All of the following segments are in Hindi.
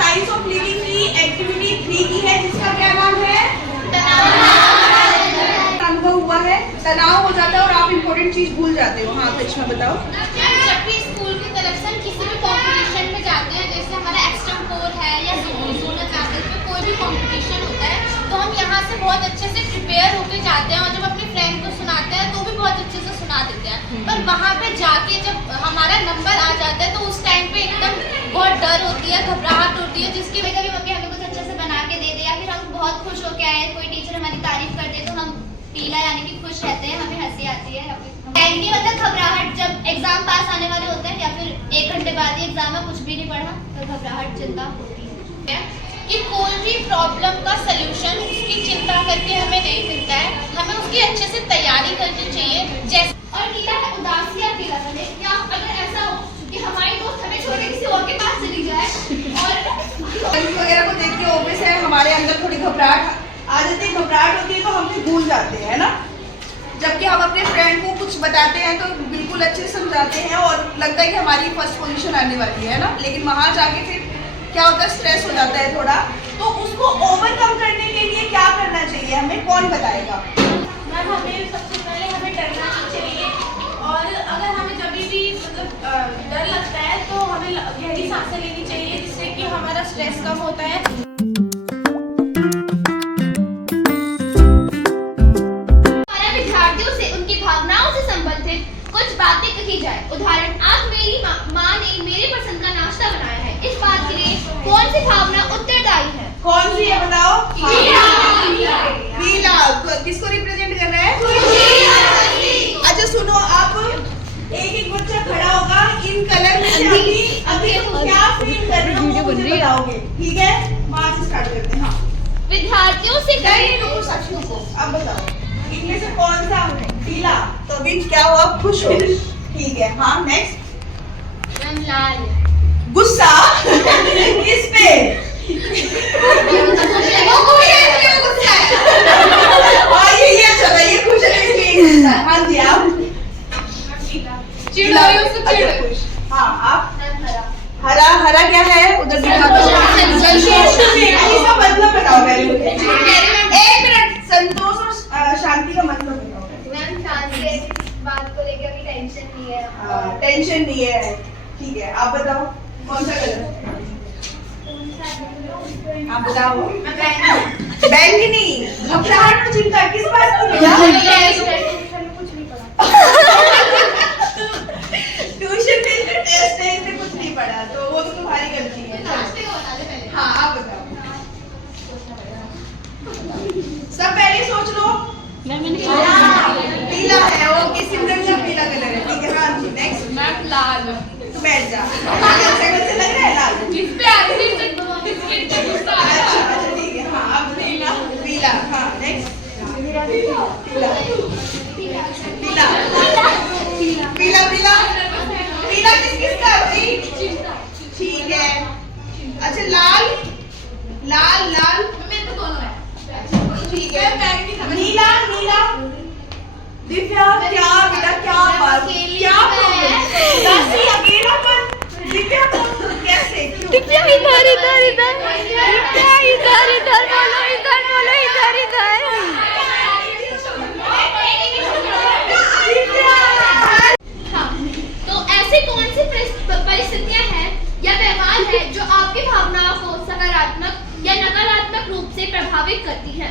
साइंस ऑफ लिविंग की एक्टिविटी 3 की है, जिसका क्या नाम है? अनुभव हुआ है, तनाव हो जाता है और आप इम्पोर्टेंट चीज भूल जाते हो। हाँ कृष्णा बताओ। जब भी स्कूल की तरफ से किसी भी कंपटीशन में जाते हैं, जैसे हमारा एक्स्ट्रा कोर है या जोनल क्लासेस में कोई भी कंपटीशन होता है, तो हम यहाँ से बहुत अच्छे से प्रिपेयर होकर जाते हैं और जब अपने फ्रेंड को सुनाते हैं तो भी बहुत अच्छे से सुना देते हैं। पर वहाँ पे जाके जब हमारा नंबर आ जाता है तो उस टाइम पे एकदम बहुत डर होती है, घबराहट होती है, जिसकी वजह कभी मम्मी हमें कुछ अच्छे से बना के दे दे या फिर हम बहुत खुश होके आए, कोई टीचर हमारी तारीफ कर दे तो हम पीला यानी कि खुश रहते हैं, हमें हंसी आती है। एंग्री मतलब घबराहट, जब एग्जाम पास आने वाले होते हैं या फिर 1 घंटे बाद ही एग्जाम में कुछ भी नहीं पढ़ा तो घबराहट चिंता होती है कि कोई भी प्रॉब्लम का सलूशन उसकी चिंता करके हमें नहीं मिलता है, हमें उसकी अच्छे से तैयारी करनी चाहिए। जैसे और नीला है उदासी या पीला कलर, या अगर ऐसा हो कि हमारी दोस्त हमें छोड़ के किसी और के पास चली जाए और वगैरह को देख के ऑब्वियस है हमारे अंदर थोड़ी घबराहट आ जाती है, घबराहट होती है तो हम फिर भूल जाते हैं, है ना। जबकि हम अपने फ्रेंड को कुछ बताते हैं तो बिल्कुल अच्छे से समझाते हैं और लगता है कि हमारी फर्स्ट पोजीशन आने वाली है ना, लेकिन वहाँ जाके फिर क्या होता है, स्ट्रेस हो जाता है थोड़ा। तो उसको ओवरकम करने के लिए क्या करना चाहिए हमें, कौन बताएगा? मैम हमें सबसे पहले हमें डरना नहीं चाहिए, और अगर हमें कभी भी मतलब डर लगता है तो हमें गहरी सांसें लेनी चाहिए, जिससे कि हमारा स्ट्रेस कम होता है। विद्यार्थियों से उनकी भावनाओं से संबंधित कुछ बातें कही जाए। उदाहरण, आज मेरी माँ ने मेरे पसंद का नाश्ता बनाया है, इस बात के लिए कौन सी भावना उत्तरदायी है? कौन सी है बताओ? पीला। किसको रिप्रेजेंट कर रहा है? अच्छा सुनो, आप एक बच्चा खड़ा होगा, इन कलर में से अभी क्या फील कर रहे हो वो मुझे बताओगे, ठीक है? वहाँ से स्टार्ट करते हैं। हाँ विद्यार्थियों से अब बताओ इनमें से कौन सा पीला? तो अभी क्या हुआ, खुश हो, ठीक है। हाँ नेक्स्ट। लाल। गुस्सा किस पे? ये अच्छा था, ये खुश है इसलिए गुस्सा है। हाँ जी आप? हाँ आप? हरा। हरा क्या है उधर इसका मतलब बताओ पहले मुझे। 1 मिनट, संतोष और शांति का मतलब बताओ। मैम शांति है, बात को लेकर अभी टेंशन नहीं है। टेंशन नहीं है, ठीक है। आप बताओ कौन सा कलर? आप बताओ। बैंगनी। घबराहट और चिंता किस बात की? ट्यूशन में टेस्ट है, इसमें कुछ नहीं पढ़ा तो वो तो तुम्हारी गलती है। हाँ आप बताओ। सब पहले सोच लो। पीला है, ओके। सिमरन का पीला कलर है, ठीक है। हाँ जी नेक्स्ट। मैम लाल। तो बैठ जा। कैसे लग रहा है लाल? इस पे आदमी से गुस्सा आया। अच्छा ठीक है। हाँ अब पीला। पीला। हाँ नेक्स्ट। पीला पीला पीला पीला पीला किस किसका भाई? ठीक है। अच्छा लाल। लाल लाल मेरे तो दोनों है। ठीक है। नीला। नीला। दिव्या क्या बेटा, क्या बात, क्या उदासी, अकेलापन? दिव्या को कैसे, क्यों? दिव्या इधर इधर इधर, दिव्या इधर इधर बोलो, इधर बोलो, इधर इधर। हाँ, तो ऐसी कौन सी परिस्थितियां हैं या व्यवहार है जो आपकी भावनाओं को सकारात्मक या नकारात्मक रूप से प्रभावित करती है?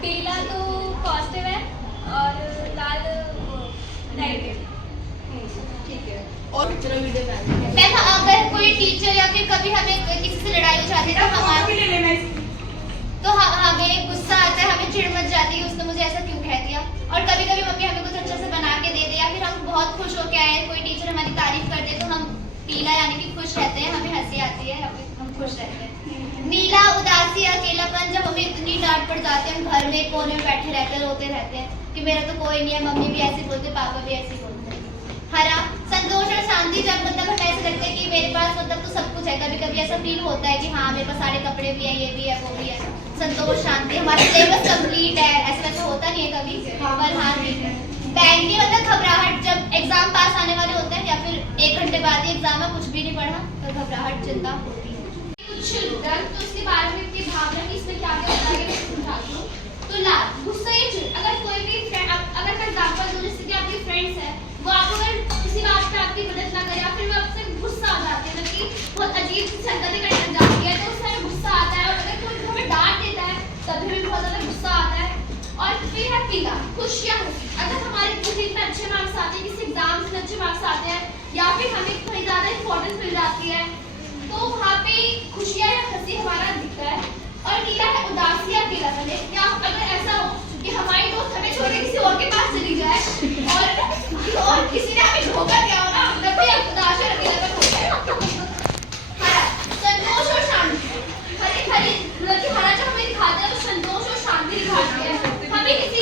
पीला तो पॉजिटिव है और लाल नेगेटिव। ठीक है। और मैम अगर कोई टीचर या फिर कभी हमें किसी से लड़ाई हो जाती है तो हमें गुस्सा आता है, हमें चिढ़ मच जाती है उसने मुझे ऐसा क्यों कह दिया। और कभी कभी मम्मी हमें कुछ अच्छे से बना के दे दे या फिर हम बहुत खुश होके आए, कोई टीचर हमारी तारीफ कर दे तो हम पीला यानी कि खुश रहते हैं, हमें हंसी आती है, हम खुश रहते हैं। नीला उदासी अकेलापन, जब हमें इतनी डांट पड़ जाती है, हम घर में कोने में बैठे रहते हैं, रोते रहते हैं कि मेरा तो कोई नहीं है, मम्मी भी ऐसे बोलते, पापा भी ऐसे बोलते। हरा संतोष और शांति, जब मतलब हमें ऐसा लगता है कि मेरे पास मतलब तो सब कुछ है। कभी कभी ऐसा फील होता है कि हाँ मेरे पास सारे कपड़े भी हैं, ये भी है, वो भी है। संतोष शांति, हमारा सिलेबस कंप्लीट है, ऐसा वैसा होता नहीं है कभी, पर हाँ ठीक है। बैंगनी मतलब घबराहट, जब एग्जाम पास आने वाले होते हैं या फिर 1 घंटे बाद ही एग्जाम में कुछ भी नहीं पढ़ा तो घबराहट चिंता होती है। कुछ रंग तो उसके बारे में इतनी भावना कि इसमें क्या क्या होता है मैं समझाती हूँ। तो लाल गुस्सा या चिढ़, अगर कोई भी अगर फॉर एग्जाम्पल दो जैसे कि आपके फ्रेंड्स हैं, वो आप अगर किसी बात पे आपकी मदद ना करे या फिर वो आपसे गुस्सा आ जाते हैं, कि बहुत अजीब सी संगति करने लग जाती है, तो उससे हमें गुस्सा आता है। और अगर कोई हमें डांट देता है तभी हमें बहुत ज़्यादा गुस्सा आता है। और फिर है पीला, खुश या हंसी, अगर हमारे किसी में अच्छे मार्क्स आते हैं, किसी एग्जाम में अच्छे मार्क्स आते हैं या फिर हमें थोड़ी ज़्यादा इंपॉर्टेंस मिल जाती है, तो वहाँ पे खुशियाँ या हंसी हमारा दिखता है। और नीला है उदासी या अकेला पने, या अगर ऐसा हो कि हमारी दोस्त हमें छोड़ के किसी और के पास चली जाए और किसी ने हमें धोखा दिया हो ना, तब भी उदास और अकेलापन होता है। हरा संतोष और शांति, हरी मतलब कि हरा जो हमें दिखाता है वो संतोष और शांति दिखाती है। हमें किसी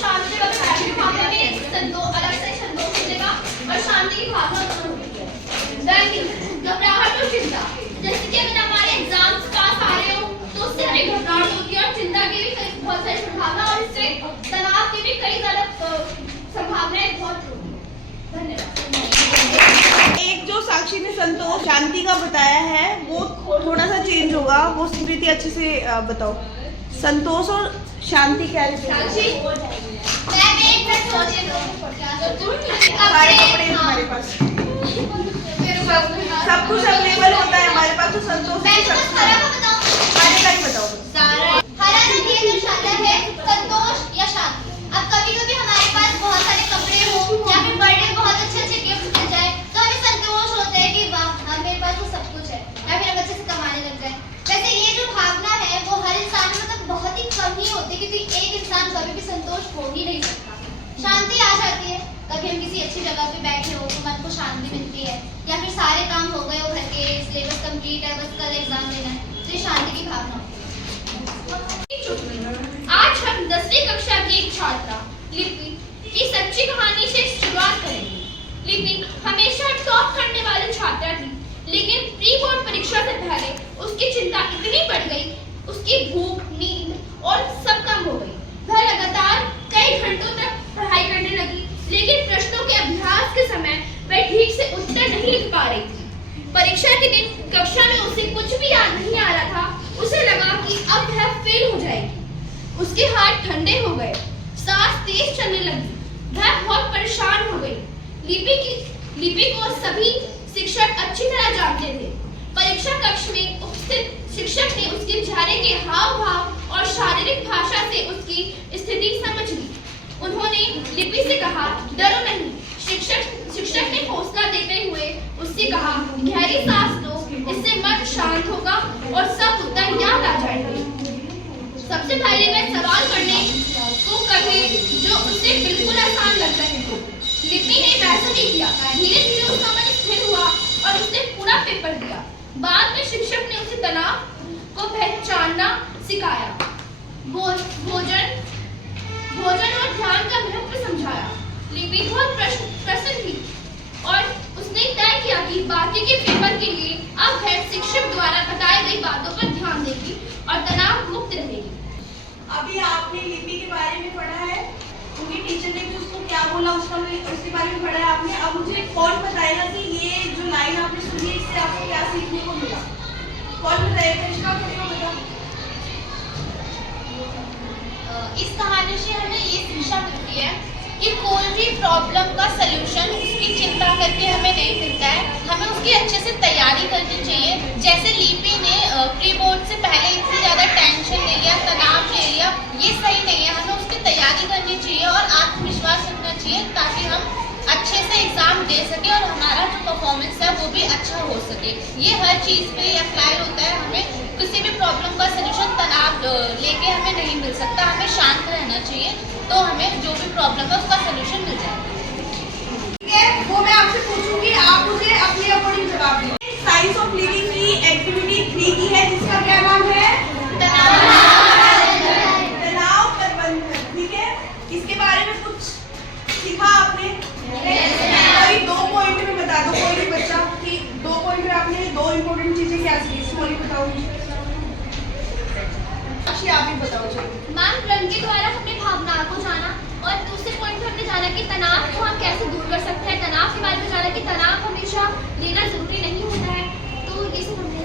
शांति जगह पे बैठे वहाँ पे हमें संतोष अलग से संतोष मिलेगा और शांति की भावना उत्पन्न होती है। रंगीन घबराहट और चिंता, जैसे कि अगर हमारे एग्जाम्स पास आ रहे हो तो उससे हमें घबराहट होती है और चिंता की भी बहुत सारी संभावना और इससे तनाव की भी कई ज्यादा संभावनाएं बहुत होती है। धन्यवाद। एक जो साक्षी ने संतोष शांति का बताया है वो थोड़ा सा चेंज होगा, वो स्मृति अच्छे से बताओ। संतोष और शांति क्या है? साक्षी मैं एक मिनट सोचे तो क्या सारे कपड़े हमारे पास, सब कुछ अवेलेबल होता है हमारे पास, तो संतोष मैं तो बस हरा का बताऊं, सारे का ही बताओ। हरा रंग ये दर्शाता है संतोष या शांति। अब कभी-कभी हमारे पास बहुत सारे कपड़े हो या फिर बर्थडे बहुत अच्छे गिफ्ट मिल जाए तो हमें संतोष होता है कि वाह मेरे पास तो सब कुछ है, या फिर हम अच्छे से कमाने लग जाए। वैसे ये जो भावना है वो हर इंसान में मतलब बहुत ही कम ही होती है, क्योंकि एक इंसान कभी भी संतोष हो ही नहीं सकता। शांति आ जाती है कभी हम किसी अच्छी जगह पे बैठे हो तो मन को शांति मिलती है, या फिर सारे काम हो गए हो घर के, सिलेबस कंप्लीट है, बस कल एग्जाम देना है, तो ये शांति की भावना होती है। आज हम 10वीं कक्षा की एक छात्रा लिपि की सच्ची कहानी से शुरुआत करेंगे। लिपि हमेशा टॉप करने वाली छात्रा थी, लेकिन प्री बोर्ड परीक्षा से पहले उसकी चिंता इतनी बढ़ गई, उसकी भूख, नींद और सब कम हो गई। वह लगातार कई घंटों तक पढ़ाई करने लगी, लेकिन प्रश्नों के अभ्यास के समय वह ठीक से उत्तर नहीं लिख पा रही थी। परीक्षा के दिन कक्षा में उसे कुछ भी याद नहीं आ रहा था। उसे लगा कि अब वह फेल हो जाएगी। उसके हाथ ठंडे हो गए, सांस तेज चलने लगी, वह बहुत परेशान हो गई। लिपि को सभी शिक्षक अच्छी तरह जानते थे। परीक्षा कक्ष में उपस्थित शिक्षक ने उसके चेहरे के हाव भाव और शारीरिक भाषा से उसकी स्थिति समझ ली। उन्होंने लिपि से कहा, डरो नहीं। शिक्षक ने हौसला देते हुए उससे कहा, गहरी सांस लो, इससे मन शांत होगा और सब उत्तर याद आ जाएंगे। सबसे पहले वह सवाल पढ़ने को कहे जो उसे बिल्कुल आसान लग रहे हो। लिपि ने वैसा नहीं किया। धीरे धीरे उसका मन स्थिर हुआ और उसने पूरा पेपर दिया। बाद में शिक्षक ने उसे तनाव को पहचानना सिखाया, भोजन और ध्यान का महत्व समझाया। लिपि बहुत प्रसन्न थी और उसने तय किया कि बाकी के पेपर के लिए अब वह शिक्षक द्वारा बताई गई बातों पर ध्यान देगी और तनाव मुक्त रहेगी। अभी आपने लिपि के बारे में पढ़ा है, उनकी टीचर ने भी उसको क्या बोला उसके बारे में पढ़ा है आपने। अब मुझे कौन बताएगा कि ये जो लाइन आपने सुनी इससे आपको क्या सीखने को मिला? कौन बताएगा? इसका बता। इस कहानी से हमें ये शिक्षा मिलती है कि कोई भी प्रॉब्लम का सलूशन उसकी चिंता करके हमें नहीं मिलता है, हमें उसकी अच्छे से तैयारी करनी चाहिए। जैसे लिपि ने प्री बोर्ड से पहले इतनी ज़्यादा टेंशन ले लिया, तनाव ले लिया, ये सही नहीं है। हमें उसकी तैयारी करनी चाहिए और आत्मविश्वास रखना चाहिए ताकि हम अच्छे से एग्ज़ाम दे सकें और हमारा जो परफॉर्मेंस है वो भी अच्छा हो सके। ये हर चीज़ पे अप्लाई होता है। हमें किसी भी प्रॉब्लम का सलूशन तनाव लेके हमें नहीं मिल सकता, हमें शांत रहना चाहिए, तो हमें जो भी प्रॉब्लम है उसका सलूशन मिल जाएगा। ठीक है, वो मैं आपसे पूछूंगी, आप मुझे अपने अकॉर्डिंग जवाब दीजिए। साइंस ऑफ लिविंग की एक्टिविटी 3 की है जिसका क्या नाम है? तनाव प्रबंधन। ठीक है, इसके बारे में कुछ सीखा आपने? कोई 2 पॉइंट में बता दो, कोई भी बच्चा कि 2 पॉइंट में आपने 2 इम्पोर्टेंट चीजें क्या सीखी, इसको बताओ मुझे। आप ही बताओ। मैम, रंग के द्वारा हमने भावनाओं को जाना और दूसरे पॉइंट हमने जाना कि तनाव को हम कैसे दूर कर सकते हैं। तनाव के बारे में जाना कि तनाव हमेशा लेना जरूरी नहीं होता है। तो ये सब हमने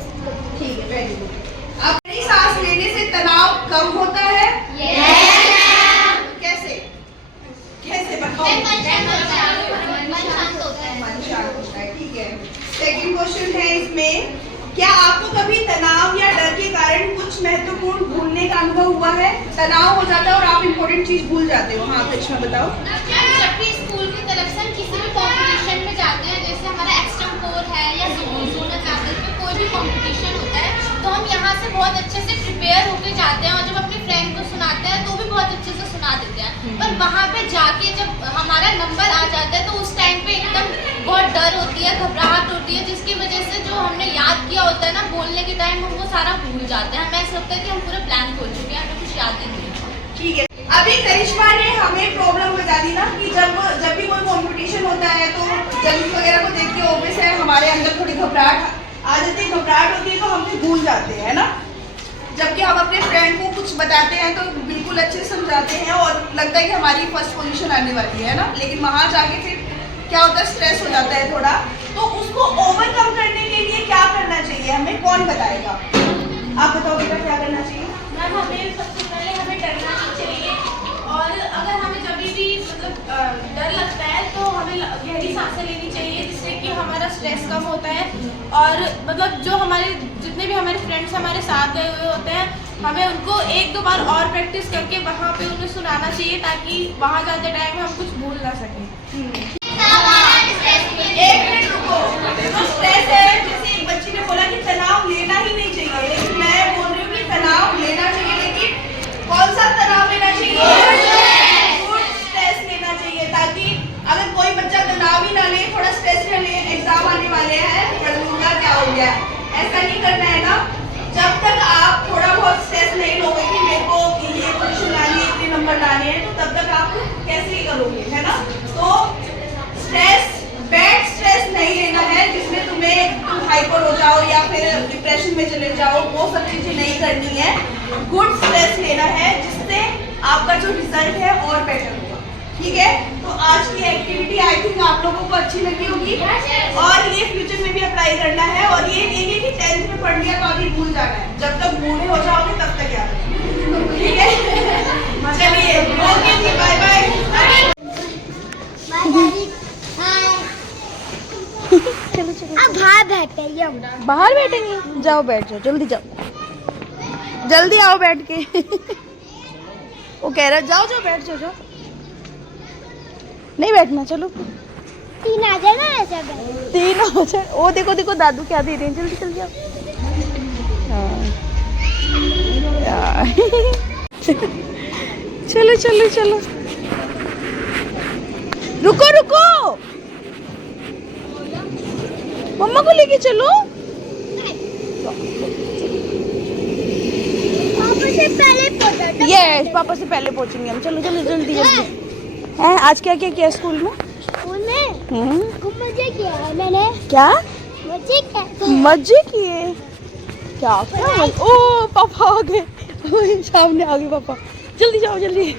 कुछ महत्वपूर्ण भूलने का अनुभव हुआ है? तनाव हो जाता है और आप इम्पोर्टेंट चीज भूल जाते हो? हाँ कृष्णा बताओ। जब भी स्कूल की तरफ से हम किसी भी कंपटीशन में जाते हैं, जैसे हमारा एक्सटर्म कोर है या जोनल लेवल पे कोई भी कंपटीशन होता है, तो हम यहाँ से बहुत अच्छे से प्रिपेयर होकर जाते हैं और जब अपने फ्रेंड को सुनाते हैं तो भी बहुत अच्छे से सुना देते हैं। पर वहाँ पे जाके जब हमारा नंबर आ जाता है तो उस टाइम पे एकदम बहुत डर होती है, घबराहट होती है, जिसकी वजह से जो हमने याद किया होता है ना बोलने के टाइम, हम वो सारा भूल जाते हैं। हमें ऐसा लगता है कि हम पूरे प्लान खो चुके हैं, हमें कुछ याद ही नहीं है। ठीक है, अभी करिश्मा ने हमें प्रॉब्लम बता दी ना कि जब भी कोई कंपटीशन होता है तो जज वगैरह को देख के ऑब्वियस है हमारे अंदर थोड़ी घबराहट आ जाती है, घबराहट होती है तो हम भूल जाते हैं ना। जबकि हम अपने फ्रेंड को कुछ बताते हैं तो बिल्कुल अच्छे से समझाते हैं और लगता है कि हमारी फर्स्ट पोजीशन आने वाली है ना, लेकिन वहाँ जाके फिर क्या होता है, स्ट्रेस हो जाता है थोड़ा। तो उसको ओवरकम करने के लिए क्या करना चाहिए हमें, कौन बताएगा? आप बताओ बेटा क्या करना चाहिए? मैम हमें सबसे पहले हमें डरना नहीं चाहिए, और अगर हमें जब भी मतलब डर लगता है तो हमें गहरी सांसें लेनी चाहिए, जिससे कि हमारा स्ट्रेस कम होता है। और मतलब जो हमारे जितने भी हमारे फ्रेंड्स हमारे साथ गए हुए होते हैं, हमें उनको एक दो बार और प्रैक्टिस करके वहाँ पे उन्हें सुनाना चाहिए, ताकि वहाँ जाते टाइम हम कुछ भूल ना सकें। एक मिनट रुको, जो स्ट्रेस है, जैसे एक बच्ची ने बोला कि तनाव लेना ही नहीं चाहिए, लेकिन मैं बोल रही हूँ कि तनाव लेना चाहिए, लेकिन कौन सा तनाव लेना चाहिए? गुड स्ट्रेस लेना चाहिए, ताकि अगर कोई बच्चा तनाव ही ना ले, थोड़ा स्ट्रेस ना ले, एग्जाम आने वाले हैं, पढ़ लूंगा क्या हो गया, ऐसा नहीं करना है ना। जब तक आप थोड़ा बहुत स्ट्रेस नहीं लोगे कि मेरे को ये क्वेश्चन लानी है, इतने नंबर लाने हैं, तो तब तक आप कैसे करोगे, है ना। तो स्ट्रेस, बैड स्ट्रेस नहीं लेना है जिसमें तुम हाइपर हो जाओ या फिर डिप्रेशन में चले जाओ, वो सब चीजें नहीं करनी है। गुड स्ट्रेस लेना है जिससे आपका जो रिजल्ट है और बेटर होगा। ठीक है, तो आज की एक्टिविटी आई थिंक आप लोगों को अच्छी लगी होगी और ये फ्यूचर में भी अप्लाई करना है। और ये नहीं है कि 10th में पढ़ लिया तो आगे भूल जाना है, जब तक बूढ़े हो जाओगे तब तक याद रखना। ठीक है, चलिए ओके जी, बाय बाय। चलो चलो, अब बाहर बैठते हैं हम। बाहर बैठेंगे? जाओ बैठ जाओ, जल्दी जाओ, जल्दी आओ बैठ के। वो कह रहा है जाओ जाओ बैठ जाओ, जाओ नहीं बैठना, चलो 3 आ जाए ना, ऐसा बैठ। 3 हो जाए। ओ देखो देखो दादू क्या दे रहे हैं, जल्दी जल्दी आओ। हाँ। चलो चलो चलो, रुको रुको, मम्मा को लेके चलो। पापा से पहले पहुंचा। यस, पापा से पहले पहुंचेंगे हम। चलो चलो जल्दी जल्दी। हैं आज क्या क्या किया स्कूल में? स्कूल में मजे किया है मैंने। क्या मजे किया? मजे किए? क्या क्या? ओ पापा आ गए, सामने आ गए पापा, जल्दी जाओ जल्दी।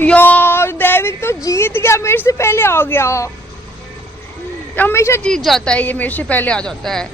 यार दैविक तो जीत गया, मेरे से पहले आ गया। हमेशा जीत जाता है ये, मेरे से पहले आ जाता है।